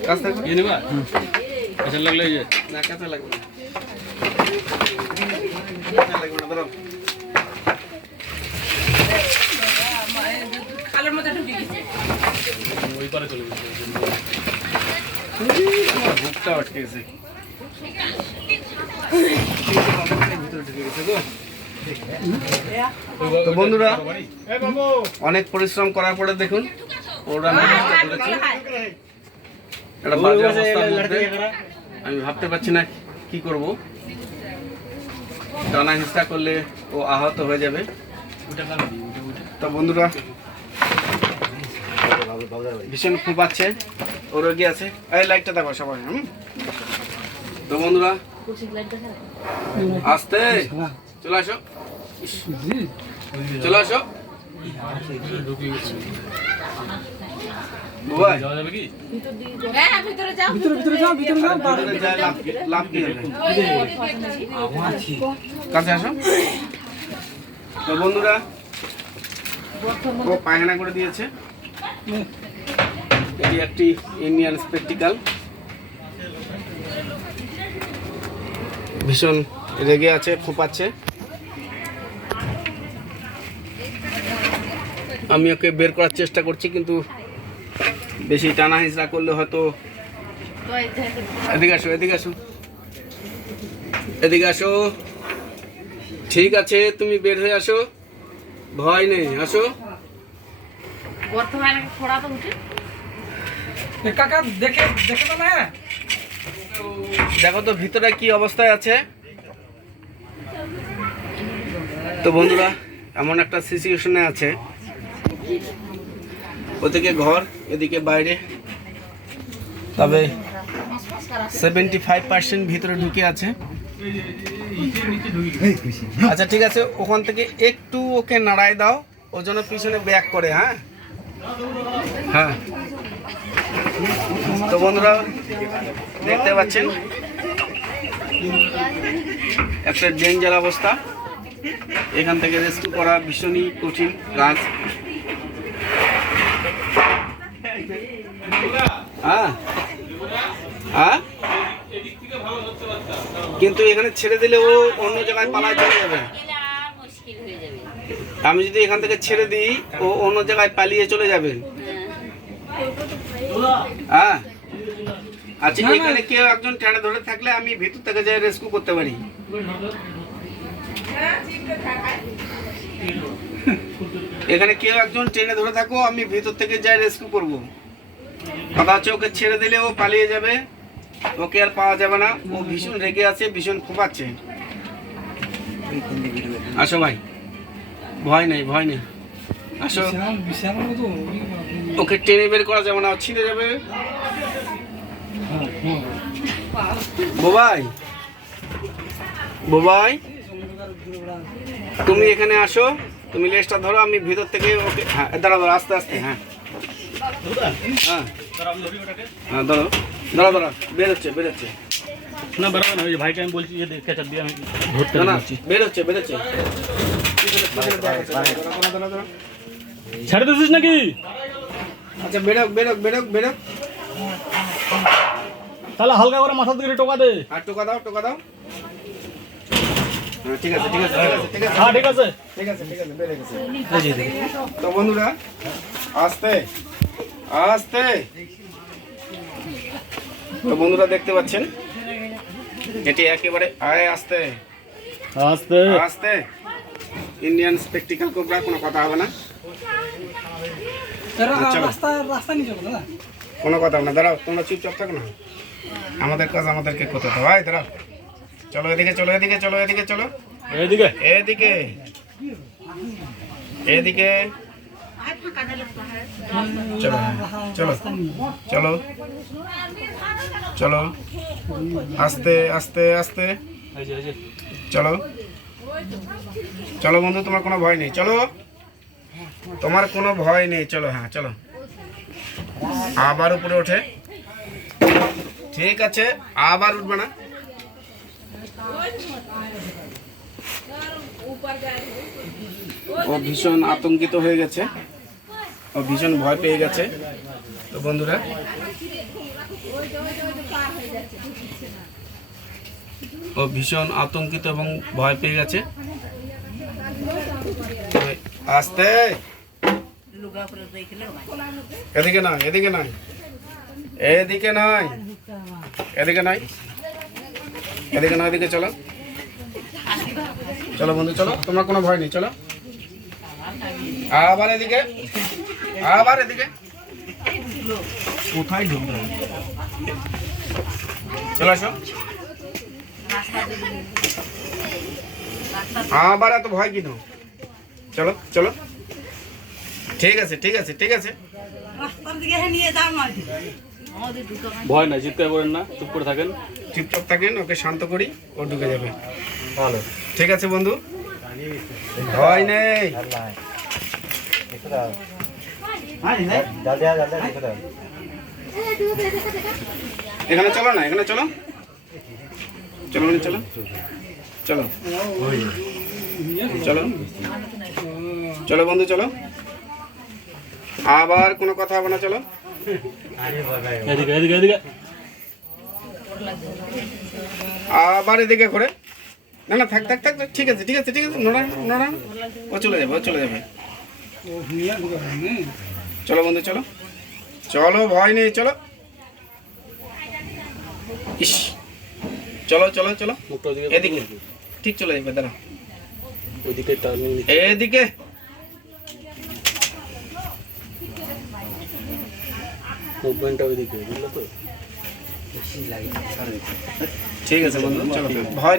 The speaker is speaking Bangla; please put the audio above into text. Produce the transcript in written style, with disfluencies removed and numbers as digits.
কাছে ये नहीं बात अच्छा लग लीजिए না কাছে লাগবে না লাগবে না ধরো খালের মধ্যে ঢুকে গেছে वही पर चले गए আমার বুকটা আটকে গেছে ভিতরে ঢুকে গেছে গো তো বন্ধুরা অনেক পরিশ্রম করার পরে দেখুন ওরা একটা বাজে অবস্থার মধ্যে আমি ভাবতে পারছি না কি করব টানা হিস্টা করলে ও আহত হয়ে যাবে তো বন্ধুরা ভীষণ খুব আছে ও রোগী আছে এই লাইটটা দেখো সবাই তো বন্ধুরা আস্তে চলে আসো চলে আসো বুবাই जाओ जाবে কি হ্যাঁ ভিতরে যাও লাভ কি হবে কাছে আসো তো বন্ধুরা ও পায়খানা করে দিয়েছে এটি একটি ইন্ডিয়ান স্পেকটিক্যাল ভীষণ রেগে আছে ফোঁপাচ্ছে আমি ওকে বের করার চেষ্টা করছি কিন্তু বেশি টানা হিঁচড়া করলে হয়তো এদিকে আসো এদিকে আসো এদিকে আসো ঠিক আছে তুমি বের হয়ে আসো ভয় নেই আসো বর্তমানে খোড়া তো উঠে কাকা দেখে দেখে তো না দেখো তো ভিতরে কি অবস্থায় আছে তো বন্ধুরা এমন একটা সিচুয়েশনে আছে ওদিকে ঘর এদিকে বাইরে তবে 75% ভিতরে ঢুকে আছে আচ্ছা ঠিক আছে ওখান থেকে একটু ওকে নাড়াই দাও ও যেন পিছনে ব্যাক করে হ্যাঁ হ্যাঁ তো বন্ধুরা দেখতে পাচ্ছেন একটা ডেঞ্জার অবস্থা এখান থেকে রেস্কিউ করা ভীষণই কঠিন কাজ হ্যাঁ হ্যাঁ কিন্তু এখানে ছেড়ে দিলে ও অন্য জায়গায় পালায় চলে যাবে আমি যদি এখান থেকে ছেড়ে দিই ও অন্য জায়গায় পালিয়ে চলে যাবে হ্যাঁ আচ্ছা এখানে কেউ একজন টেনে ধরে থাকলে আমি ভিতর থেকে যাই রেস্কিউ করতে পারি এখানে কেউ একজন টেনে ধরে থাকো আমি ভিতর থেকে যাই রেস্কিউ করব কথা হচ্ছে ওকে ছেড়ে দিলে ও পালিয়ে যাবে ওকে আর পাওয়া যাবে না ও ভীষণ রেগে আছে ভীষণ ফোঁপাচ্ছে আসো ভাই ভয় নেই আসো ওকে টেনে বের করা যাবে না ছিঁড়ে যাবে বোবাই বোবাই তুমি এখানে আসো তুমি লেজটা ধরো আমি ভিতর থেকে ওকে হ্যাঁ দাঁড়াও আস্তে আস্তে হ্যাঁ হ্যাঁ হ্যাঁ ধরো দাঁড়া দাঁড়া বেরোচ্ছে না बराबर না ওই ভাইকে আমি বলছি যে দেখে চাপ দিয়ে আমি ধরতে না পারছি বেরোচ্ছে ছেড়ে দিছিস নাকি আচ্ছা বেরোক তাহলে হালকা করে মাথা দিকে টোকা দে আর টোকা দাও হ্যাঁ ঠিক আছে হ্যাঁ ঠিক আছে বেড়ে গেছে তো বন্ধুরা আস্তে তো বন্ধুরা দেখতে পাচ্ছেন এটি একেবারে আস্তে ইন্ডিয়ান স্পেকটিক্যাল কোবরা কোনো কথা হবে না রাস্তা নিয়ে যাবো দাদা কোনো কথা হবে না দাঁড়াও তোমরা চুপচাপ থাকো না আমাদের কাজ আমাদেরকে করতে তো ভাই দাঁড়াও চলো এদিকে চলো এদিকে চলো আস্তে চলো বন্ধু তোমার কোনো ভয় নেই চলো হ্যাঁ চলো আবার উপরে ওঠে ঠিক আছে আবার উঠবে না ও ভীষণ আতঙ্কিত হয়ে গেছে ও ভীষণ ভয় পেয়ে গেছে তো বন্ধুরা ও ভীষণ আতঙ্কিত এবং ভয় পেয়ে গেছে। আস্তে, এদিকে নয়, এদিকে নয়, এদিকে নয়, এদিকে নয়, এদিকে নয়, এদিকে চলো, চলো বন্ধু চলো, তোমার কোনো ভয় নেই, চলো আবার এদিকে, আবার এদিকে, কোথায় ঢুকবে, চলো আসো, আবার এত ভয় কিনো, চলো চলো, ঠিক আছে ঠিক আছে ঠিক আছে, ভয় নাই, চিৎকার করেন না, চুপ করে থাকেন। চুপচাপ থাকেন, ওকে শান্ত করি, ও ঢুকে যাবে। ভালো, ঠিক আছে বন্ধু, ভয় নেই। এখানে চলো না, এখানে চলো, চলো চলো চলো চলো চলো বন্ধু চলো, আবার কোনো কথা হবে না, চলো এদিকে এদিকে এদিকে, আবার এদিকে ঘুরে, না না থাক থাক থাক, ঠিক আছে ঠিক আছে ঠিক আছে, নোড়া নোড়া, ও চলে যাবে, ও চলে যাবে, চলো বন্ধু চলো, চলো ভয় নেই, চলো, ইস, চলো চলো চলো, মুখটা ওদিকে, এদিকে ঠিক চলে যাবে, দাঁড়া ওইদিকে টার্নিং নিতে, এদিকে, মুভমেন্টটা ওইদিকে, বুঝলো তো? ঠিক আছে বন্ধু চলো, ভয়